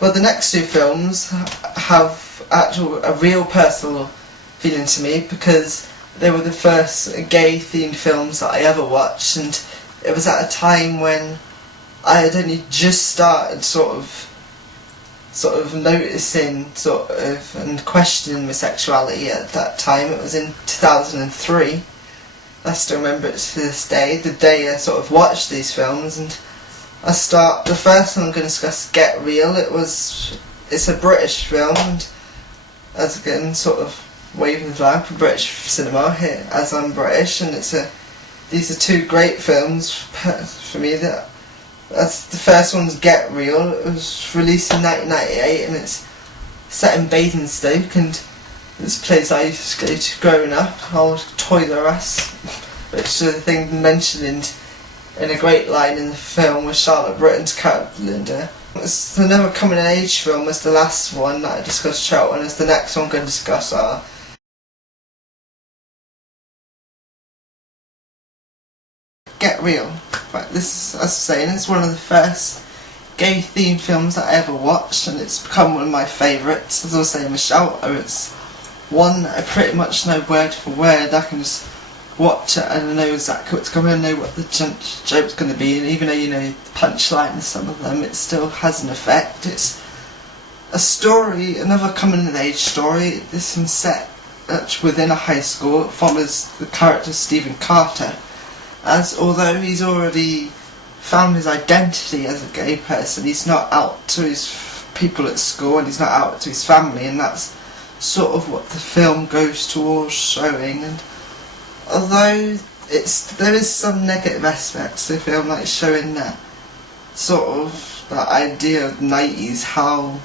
Well, the next two films have a real personal feeling to me because they were the first gay-themed films that I ever watched, and it was at a time when I had only just started sort of noticing and questioning my sexuality at that time. It was in 2003. I still remember it to this day, the day I sort of watched these films. And the first one I'm going to discuss, Get Real. It's a British film, and as again sort of waving the flag for British cinema here, as I'm British, and these are two great films for me. That's the first one's Get Real. It was released in 1998, and it's set in Basingstoke, and it's a place I used to go to growing up, old Toys R Us, which is a thing mentioned in a great line in the film with Charlotte Britton's character Linda. It's another coming of age film. As the last one that I discussed, Cheltenham, as the next one I'm going to discuss are Get Real. Right, this, as I was saying, it's one of the first gay-themed films that I ever watched, and it's become one of my favourites. As I was saying, Michelle, it's one I pretty much know word for word. I can just watch it and I know exactly what's coming, I know what the joke's going to be, and even though you know the punchline in some of them, it still has an effect. It's a story, another coming-of-age story. This one's set within a high school. It follows the character Stephen Carter, as although he's already found his identity as a gay person, he's not out to his people at school and he's not out to his family, and that's sort of what the film goes towards showing. And although there is some negative aspects to the film, like showing that sort of that idea of the 90s, how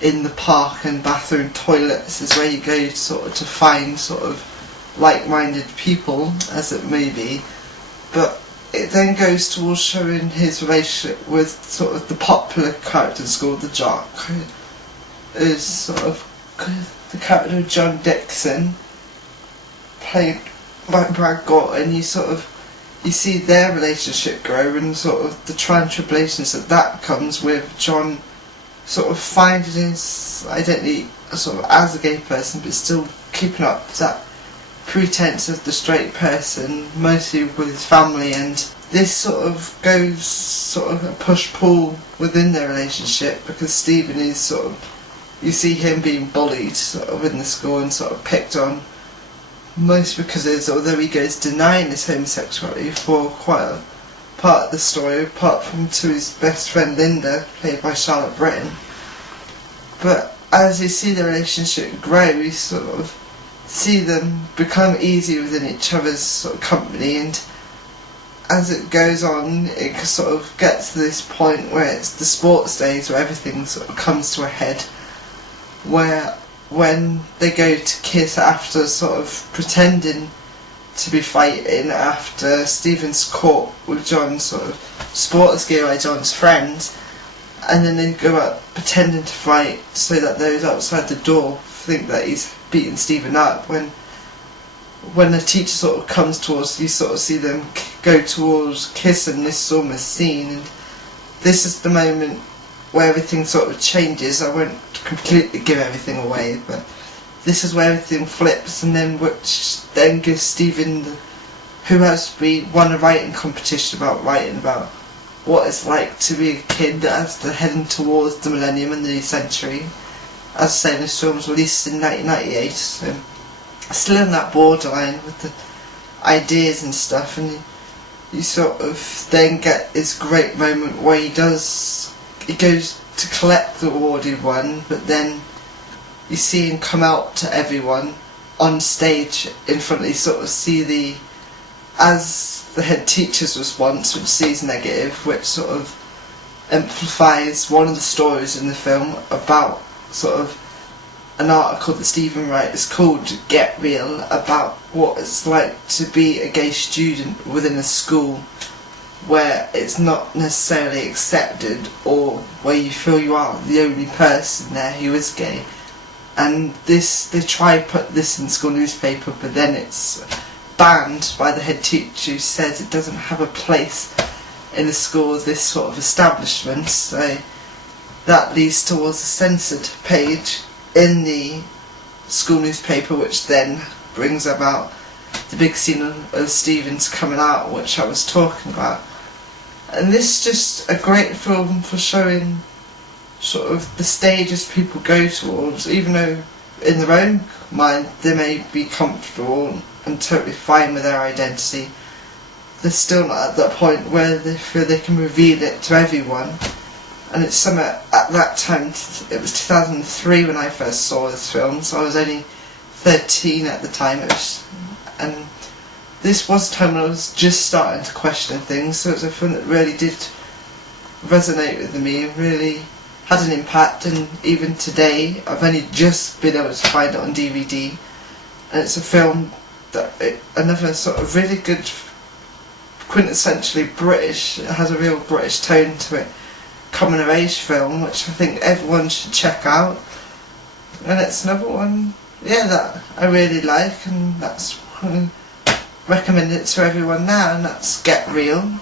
in the park and bathroom toilets is where you go to find sort of like-minded people, as it may be. But it then goes towards showing his relationship with sort of the popular character in school, the jock, who is sort of the character of John Dixon, played by Brad Gorton. You see their relationship grow, and sort of the tribulations that comes with John sort of finding his identity sort of as a gay person, but still keeping up that pretense of the straight person, mostly with his family. And this sort of goes sort of a push-pull within their relationship, because Stephen is sort of, you see him being bullied sort of in the school and sort of picked on, mostly because although he goes denying his homosexuality for quite a part of the story, apart from to his best friend Linda, played by Charlotte Britton. But as you see the relationship grow, you sort of see them become easy within each other's sort of company, and as it goes on, it sort of gets to this point where it's the sports days where everything sort of comes to a head, where when they go to kiss after sort of pretending to be fighting, after Stephen's caught with John's sort of sports gear by John's friends, and then they go out pretending to fight so that those outside the door think that he's beating Stephen up. When the teacher sort of comes towards, you sort of see them go towards kissing. This is almost seen, and this is the moment where everything sort of changes. I won't completely give everything away, but this is where everything flips, and then which then gives Stephen, who has won a writing competition about writing about what it's like to be a kid as they're heading towards the millennium and the new century. As I say, this film was released in 1998, so still in that borderline with the ideas and stuff, and you sort of then get this great moment where he goes to collect the award he won, but then you see him come out to everyone on stage in front. You sort of see as the head teacher's response, which sees negative, which sort of amplifies one of the stories in the film about sort of an article that Stephen writes called Get Real, about what it's like to be a gay student within a school where it's not necessarily accepted, or where you feel you are the only person there who is gay. And they try to put this in the school newspaper, but then it's banned by the head teacher, who says it doesn't have a place in the school, this sort of establishment. So that leads towards a censored page in the school newspaper, which then brings about the big scene of Stephen's coming out, which I was talking about. And this is just a great film for showing sort of the stages people go towards, even though in their own mind they may be comfortable and totally fine with their identity. They're still not at that point where they feel they can reveal it to everyone. And it's something at that time, it was 2003 when I first saw this film, so I was only 13 at the time. And this was a time when I was just starting to question things, so it's a film that really did resonate with me and really had an impact. And even today, I've only just been able to find it on DVD, and it's a film that another sort of really good, quintessentially British. It has a real British tone to it. Coming of age film, which I think everyone should check out. And it's another one, that I really like, and that's I recommend it to everyone now, and that's Get Real.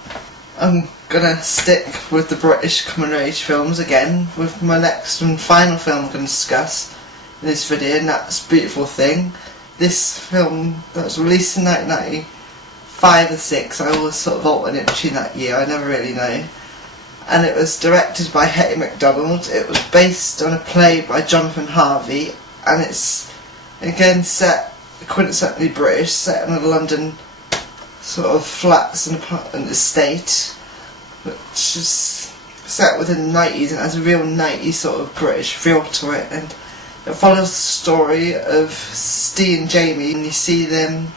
I'm gonna stick with the British coming of age films again with my next and final film I'm gonna discuss in this video, and that's Beautiful Thing. This film that was released in 1995 or 6, I always sort of alternate between that year, I never really know. And it was directed by Hetty MacDonald. It was based on a play by Jonathan Harvey, and it's again set quintessentially British, set in a London sort of flats and estate, which is set within the 90s and has a real 90s sort of British feel to it. And it follows the story of Steve and Jamie, and you see them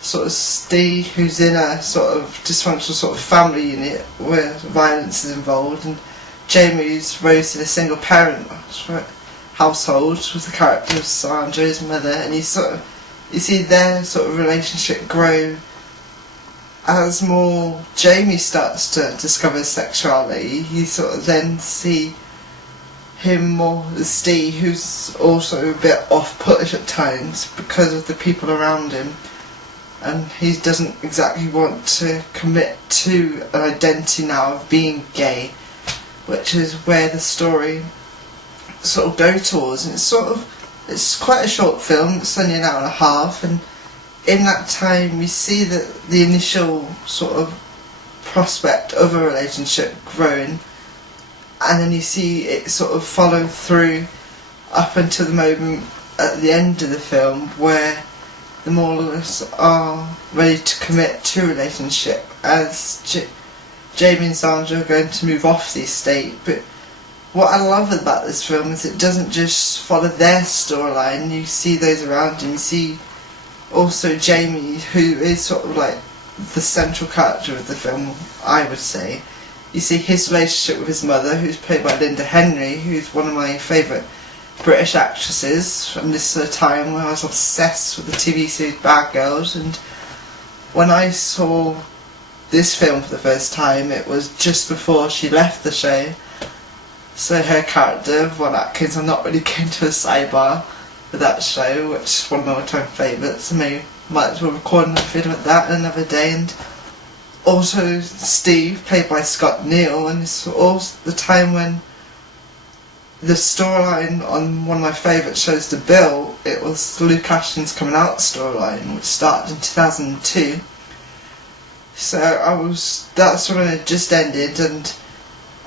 sort of Steve, who's in a sort of dysfunctional sort of family unit where violence is involved, and Jamie's raised in a single parent household with the character of Sandra, his mother, and you see their sort of relationship grow as more Jamie starts to discover his sexuality. You sort of then see him more as Steve, who's also a bit off-puttish at times because of the people around him. And he doesn't exactly want to commit to an identity now of being gay, which is where the story sort of goes towards. And it's quite a short film, it's only an hour and a half, and in that time you see the initial sort of prospect of a relationship growing, and then you see it sort of follow through up until the moment at the end of the film where the more of us are ready to commit to a relationship, as Jamie and Sandra are going to move off the estate. But what I love about this film is it doesn't just follow their storyline, you see those around him. You see also Jamie, who is sort of like the central character of the film, I would say. You see his relationship with his mother, who's played by Linda Henry, who's one of my favourite British actresses, and this is a time when I was obsessed with the TV series Bad Girls. And when I saw this film for the first time, it was just before she left the show. So her character, Von Atkins, I'm not really getting to a sidebar with that show, which is one of my all-time favourites, and maybe might as well record another video with that another day. And also Steve, played by Scott Neal, and it's also the time when the storyline on one of my favourite shows, The Bill, it was Luke Ashton's coming out storyline, which started in 2002. So that's when it just ended, and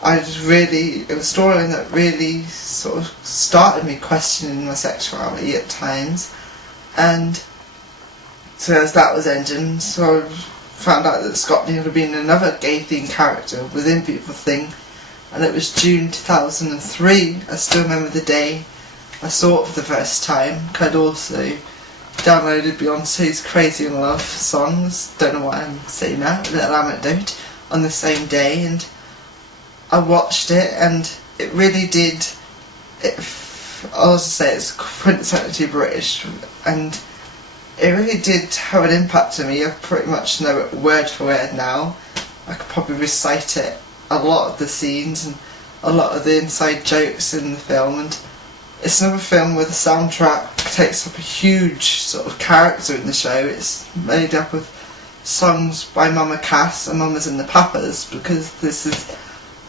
it was a storyline that really sort of started me questioning my sexuality at times. And so as that was ending, so I found out that Scott Neal had been another gay themed character within Beautiful Thing. And it was June 2003, I still remember the day I saw it for the first time. I'd also downloaded Beyonce's Crazy in Love songs, don't know why I'm saying that, a little anecdote, on the same day, and I watched it, and it really did, I was to say it's quintessentially British, and it really did have an impact on me. I pretty much know it word for word now. I could probably recite it, a lot of the scenes and a lot of the inside jokes in the film. And it's another film where the soundtrack takes up a huge sort of character in the show. It's made up of songs by Mama Cass and Mamas and the Papas, because this is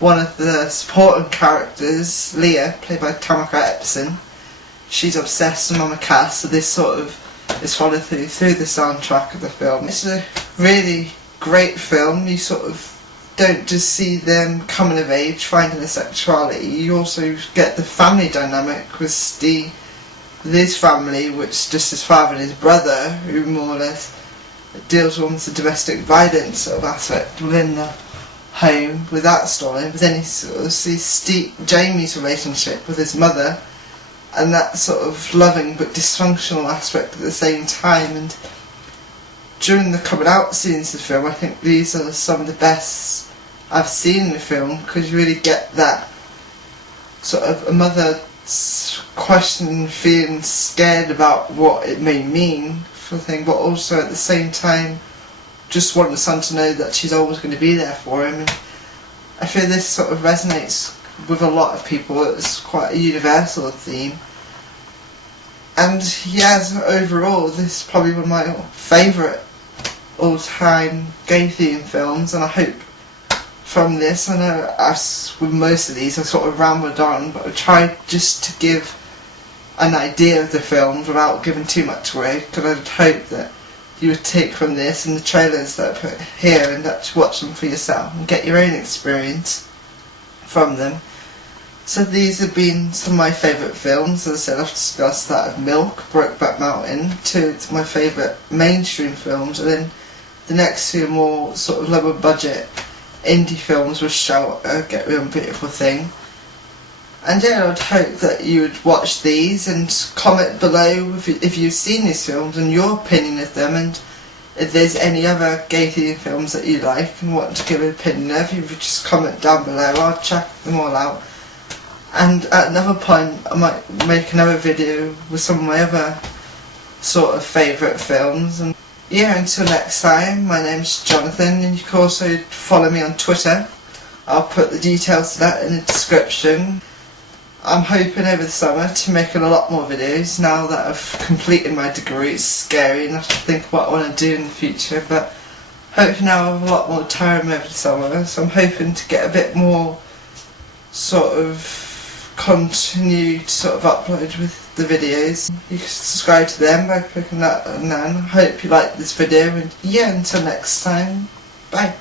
one of the supporting characters, Leah, played by Tamara Epson, she's obsessed with Mama Cass, so this sort of is followed through the soundtrack of the film. It's a really great film. You sort of don't just see them coming of age, finding their sexuality, you also get the family dynamic with his family, which just his father and his brother, who more or less deals with almost the domestic violence sort of aspect within the home with that story. But then you sort of see Jamie's relationship with his mother and that sort of loving but dysfunctional aspect at the same time. And during the coming out scenes of the film, I think these are some of the best I've seen in the film, because you really get that sort of a mother questioning, feeling scared about what it may mean for the thing, but also at the same time just wanting the son to know that she's always going to be there for him. And I feel this sort of resonates with a lot of people. It's quite a universal theme. And yes, overall this is probably one of my favourite all-time gay theme films, and I hope from this, I know as with most of these I sort of rambled on, but I tried just to give an idea of the films without giving too much away, because I'd hope that you would take from this and the trailers that I put here and actually watch them for yourself and get your own experience from them. So these have been some of my favourite films. As I said, I've discussed that of Milk, Brokeback Mountain, two of my favourite mainstream films, and then the next two more sort of lower budget indie films with Shelter, Get Real and Beautiful Thing. And yeah, I would hope that you would watch these and comment below if you've seen these films and your opinion of them, and if there's any other gay themed films that you like and want to give an opinion of, you would just comment down below. I'll check them all out. And at another point I might make another video with some of my other sort of favourite films. And yeah, until next time, my name's Jonathan, and you can also follow me on Twitter. I'll put the details to that in the description. I'm hoping over the summer to make a lot more videos now that I've completed my degree. It's scary enough to think what I want to do in the future, but hopefully now I have a lot more time over the summer, so I'm hoping to get a bit more sort of continued sort of upload with the videos. You can subscribe to them by clicking that, and then I hope you like this video, and yeah, until next time, bye.